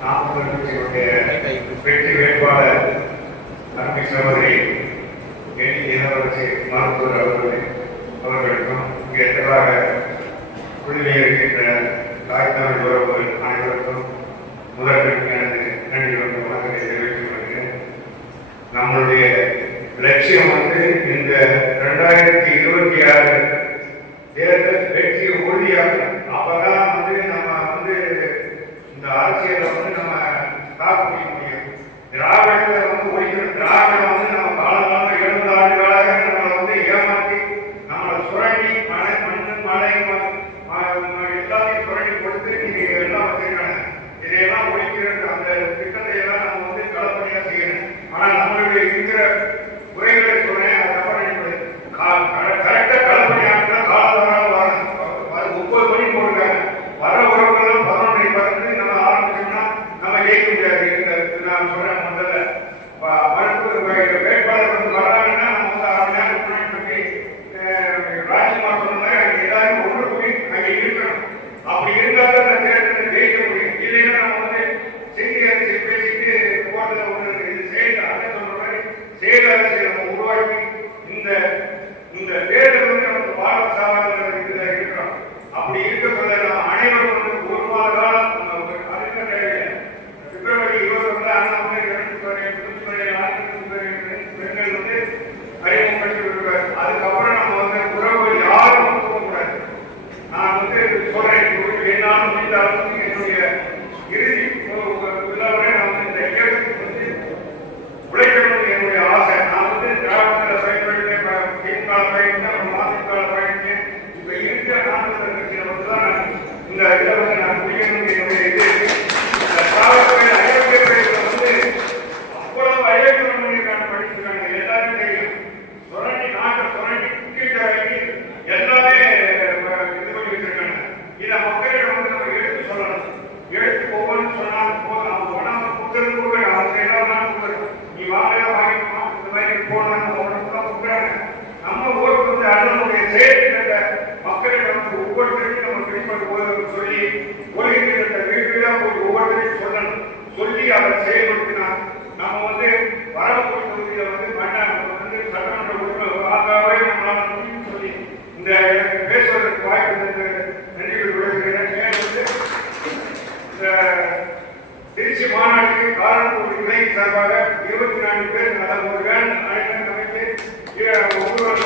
நாம் கட்சியினுடைய வெற்றி வேட்பாளர் அன்பு சகோதரி இளவரசி மருத்துவர் அவர்களுக்கும் இங்கே எதிராக குழுவில் இருக்கின்ற தாய்த்தமிழ் உறவுகள் அனைவருக்கும் முதற்கண் எனது நன்றி வணக்கத்தை தெரிவித்துக் கொள்கிறேன். நம்மளுடைய லட்சியம் இந்த 2026 தேர்தல் வெற்றியை உறுதியாகணும். அப்பதான் நம்ம இந்த அரசியலை நம்ம தாக்க முடியும். திராவிடத்தை ஒழிக்கணும். திராவிடம் நம்ம காலகாலம் 70 ஆண்டுகளாக நம்மளை ஏமாற்றி நம்மளை சுரண்டி மழை எல்லாத்தையும் சுரண்டி கொடுத்து நீங்க எல்லாம் வச்சிருக்காங்க. இதையெல்லாம் ஒழிக்கிறது அந்த திட்டத்தை எல்லாம் நம்ம களப்பணியா செய்யணும். ஆனா நம்மளுடைய இருக்கிற குறைகளை சொன்னேன். கரெக்டா களப்பணியாற்ற காலதாரம் வரணும். 30 மணி போட்டுருக்காங்க. வர உறவுகள் 11 மணிக்கு நம்ம ஆரம்பிச்சோம்னா நம்ம ஜெயிக்க முடியாது. நான் சொல்றேன் முதல்ல மருத்துவ வேட்பாளர் வர்றாங்கன்னா நம்ம 6 மணி நேரம் முன்னாடி ராஜ்குமார் சொன்ன மாதிரி எல்லாரும் ஒன்று போய் அங்கே இருக்கணும். அப்படி இருந்தாலும் அந்த தேர்தலில் ஜெயிக்க முடியும். இல்லைன்னா நம்ம செய்தி அரசியல் பேசிட்டு போறதுல ஒன்று இது செயல் அதை சொல்ற மாதிரி செயல் அரசியல் நம்ம உருவாக்கி இந்த தேர்தல் நமக்கு பாடம் சாவாத இதுல இருக்கிறோம். அப்படி இருக்க சொல்ல நாம் அனைவரும் ஒரு மாத காலம் அறிந்த தேவையில்லை. பிப்ரவரி 21 பெண்கள் அறிமுகப்படுத்தி விடுவார். அதுக்கப்புறம் நம்ம உறவுகள் யாரும் போகக்கூடாது. நான் சொல்றேன், என்னாலும் முடிந்தாலும் என்னுடைய இறுதி விழாவை நான் இந்த இயக்கத்துக்கு உழைக்கணும் என்னுடைய ஆசை. நான் திராவிடத்தில் பயன்படுத்தேன், திமுக பயணித்தேன், மதிமுக பயணித்தேன். இப்ப இருக்கிற நான்கு கட்சியில தான் இந்த இதை நான் முடிக்கணும் என்னுடைய இது. அயோக்கிய பயிர்கள் அவ்வளவு அயோக்கியம் படிச்சிருக்காங்க. எல்லாரும் தெரியும். சுரண்டி நாட்டை சுரண்டி குக்கிட்டாக்கி எல்லாமே இது பண்ணி வச்சிருக்காங்க. இதை மக்களிடம் நம்ம எடுத்து சொல்லணும். எடுத்து ஒவ்வொன்று சொன்னாலும் போதும். அவங்க உடம்பு கொடுக்கறது கொடுக்கணும். அவங்க எல்லாம் கொடுக்கணும். நீ வாங்கலாம் வாங்கிக்கணுமா இந்த மாதிரி போனாங்க கொடுக்குறாங்க. நம்ம ஓட்டு அதனுடைய செயற்கிட்ட மக்களிடம் ஒவ்வொருத்தரையும் நம்ம பிடிப்பது சொல்லி ஒழுங்கிட்ட வீடுகளா போய் ஒவ்வொருத்தரையும் சொல்லணும். சொல்லி அதை செயல்படுத்தினா நம்ம வரக்கூடிய தொகுதியில சட்டமன்ற உறுப்பினர் ஆகாவே நம்மளால முடியும் சொல்லி இந்த பேசுவதற்கு வாய்ப்பு நன்றிகள் விடுகிறேன். இந்த திருச்சி மாநாட்டுக்கு காரணம் இணை சார்பாக 24 பேர் ஒரு வேன் அமைத்து ஒவ்வொரு